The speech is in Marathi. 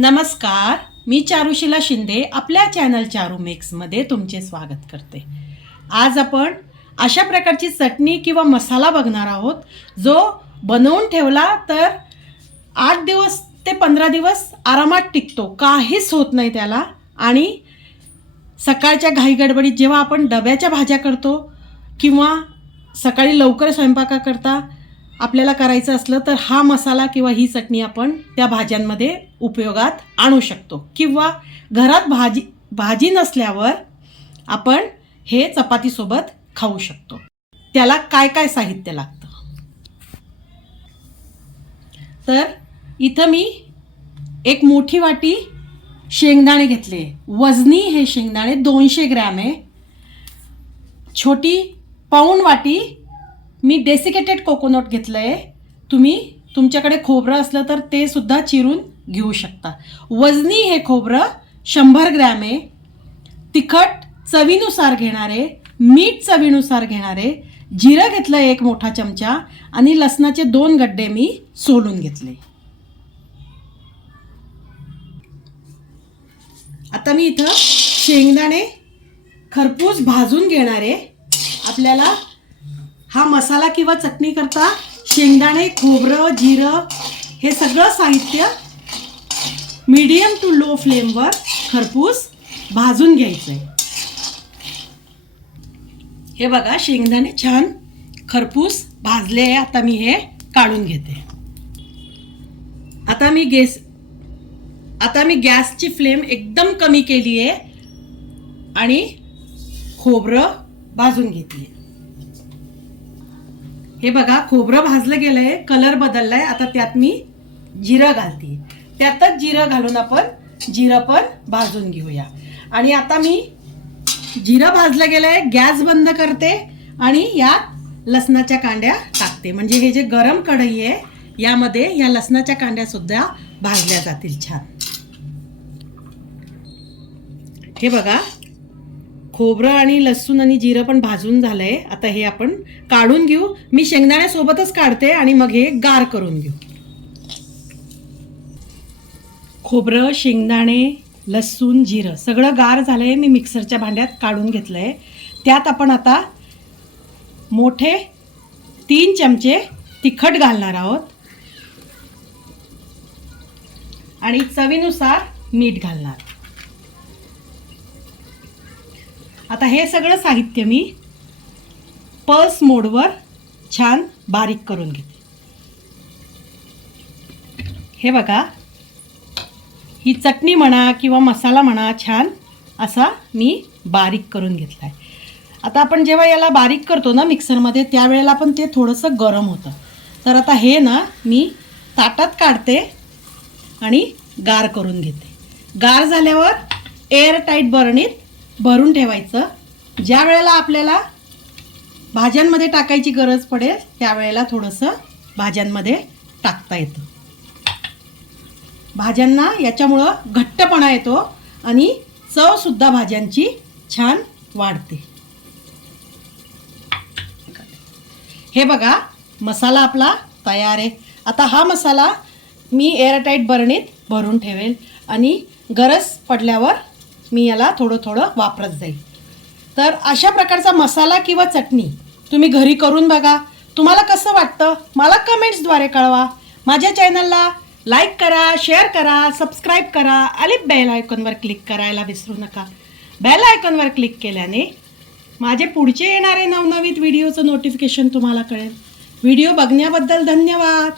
नमस्कार मी चारुशिला शिंदे आपल्या चॅनल चारू मेक्समध्ये तुमचे स्वागत करते. आज आपण अशा प्रकारची चटणी किंवा मसाला बघणार आहोत जो बनवून ठेवला तर आठ दिवस ते पंधरा दिवस आरामात टिकतो काहीच होत नाही त्याला. आणि सकाळच्या घाईगडबडीत जेव्हा आपण डब्याच्या भाज्या करतो किंवा सकाळी लवकर स्वयंपाकाकरता आपल्याला करायचं असलं तर हा मसाला किंवा ही चटणी आपण त्या भाज्यांमध्ये उपयोगात आणू शकतो. किंवा घरात भाजी भाजी नसल्यावर आपण हे चपातीसोबत खाऊ शकतो. त्याला काय काय साहित्य लागतं? तर इथं मी एक मोठी वाटी शेंगदाणे घेतले. वजनी हे शेंगदाणे दोनशे ग्रॅम आहे. छोटी पाऊण वाटी मी डेसिकेटेड कोकोनट घेतलं आहे तुम्ही तुमच्याकडे खोबरं असलं तर ते सुद्धा चिरून घेऊ शकता. वजनी हे खोबरं शंभर ग्रॅम आहे. तिखट चवीनुसार घेणारे मीठ चवीनुसार घेणारे जिरं घेतलं एक मोठा चमचा आणि लसणाचे दोन गड्डे मी सोलून घेतले. आता मी इथं शेंगदाणे खरपूस भाजून घेणार. आहे आपल्याला हा मसाला किंवा चटणी करता शेंगदाणे खोबरं जिरं हे सगळं साहित्य मीडियम टू लो फ्लेमवर खरपूस भाजून घ्यायचं आहे हे बघा शेंगदाणे छान खरपूस भाजले आहे. आता मी हे काढून घेते. आता मी गॅस आता मी गॅसची फ्लेम एकदम कमी केली आहे आणि खोबरं भाजून घेतली हे बघा खोबरं भाजलं गेलंय कलर बदललाय. आता त्यात मी जिरं घालते. त्यातच जिरं घालून आपण जिरं पण भाजून घेऊया. आणि आता मी जिरं भाजलं गेलंय गॅस बंद करते आणि यात लसणाच्या कांड्या टाकते. म्हणजे हे जे गरम कढई आहे यामध्ये या लसणाच्या कांड्या सुद्धा भाजल्या जातील छान. हे बघा खोबरं आणि लसूण आणि जिरं पण भाजून झालंय. आता हे आपण काढून घेऊ. मी शेंगदाण्यासोबतच काढते आणि मग हे गार करून घेऊ. खोबरं शेंगदाणे लसूण जिरं सगळं गार झालंय. मी मिक्सरच्या भांड्यात काढून घेतलंय. त्यात आपण आता मोठे तीन चमचे तिखट घालणार आहोत. आणि चवीनुसार मीठ घालणार. आता हे सगळं साहित्य मी पल्स मोडवर छान बारीक करून घेते. हे बघा ही चटणी म्हणा किंवा मसाला म्हणा छान असा मी बारीक करून घेतला आहे आता आपण जेव्हा याला बारीक करतो ना मिक्सरमध्ये त्यावेळेला पण ते थोडंसं गरम होतं. तर आता हे ना मी ताटात काढते आणि गार करून घेते. गार झाल्यावर एअर टाईट बरणीत भरून ठेवायचं. ज्या वेळेला आपल्याला भाज्यांमध्ये टाकायची गरज पडेल त्यावेळेला थोडंसं भाज्यांमध्ये टाकता येतं. भाज्यांना याच्यामुळं घट्टपणा येतो आणि चवसुद्धा भाज्यांची छान वाढते. हे बघा मसाला आपला तयार आहे. आता हा मसाला मी एअरटाईट बरणीत भरून ठेवेल आणि गरज पडल्यावर मी याला थोडं थोडं वापरत जाईल तर अशा प्रकारचा मसाला किंवा चटणी तुम्ही घरी करून बघा. तुम्हाला कसं वाटतं? मला कमेंट्सद्वारे कळवा. माझ्या चॅनलला लाईक करा शेअर करा सबस्क्राईब करा आणि बेल आयकॉनवर क्लिक करायला विसरू नका. बेल आयकॉनवर क्लिक केल्याने माझे पुढचे येणारे नवनवीन व्हिडिओचं नोटिफिकेशन तुम्हाला कळेल. व्हिडिओ बघण्याबद्दल धन्यवाद.